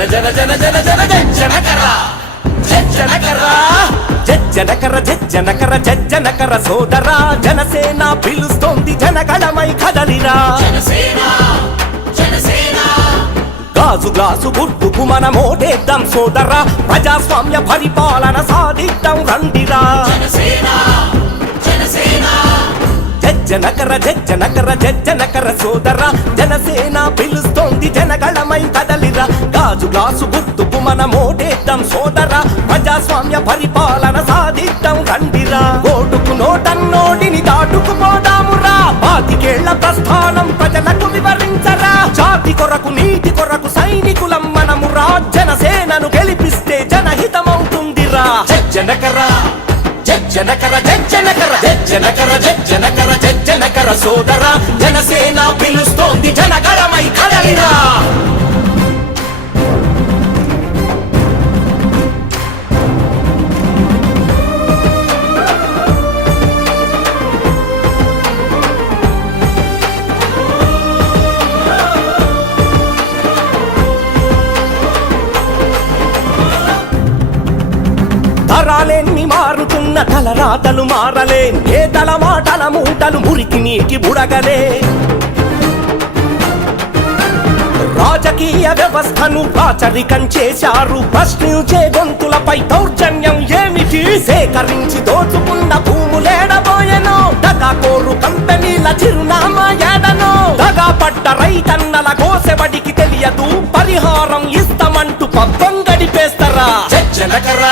జన జన జన జన జన జనకర జనకర జనకర సోదరా జనసేన పిలుస్తోంది జనగళమై కదలిరా గాజు గ్లాసు గుర్తుకు మనం ఓటేద్దాం సోదరా ప్రజాస్వామ్య పరిపాలన సాధిద్దాం రండిరా జనకర సోదరా జనసేన పిలుస్తోంది జనగళమై కదలిరా గాజు గ్లాసు గుర్తుకు మనం ఓటేద్దాం సోదరా ప్రజాస్వామ్య పరిపాలన సాధిద్దాం రండిరా ఓటుకు నోటన్నోడిని దాటుకుపోదామురా పాతికేళ్ల ప్రస్థానం ప్రజలకు వివరించరా జాతి కొరకు నీతి కొరకు సైనికులం మనమురా జనసేనను గెలిపిస్తే జనహితమవుతుందిరా జనకర జనకర జనకర జనకర జనకర జనకర సోదరా జనసేన పిలుస్తోంది జనగళమై కదలిరా తరాలెన్ని మారుతున్న తలరాతలు మారలే ఏ తల మాటల మూటలు మురికి నీటి బుడగలే రాజకీయ వ్యవస్థను రాచరికం చేశారు ప్రశ్నించే గొంతులపై దౌర్జన్యం ఏమిటి సేకరించి దోచుకున్న భూములేడబోయెనో దగాకోరు కంపెనీల చిరునామా ఏడనో దగా పడ్డ రైతన్నల కోసెబడికి తెలియదు పరిహారం ఇస్తామంటూ పబ్బం గడిపేస్తారా జనకర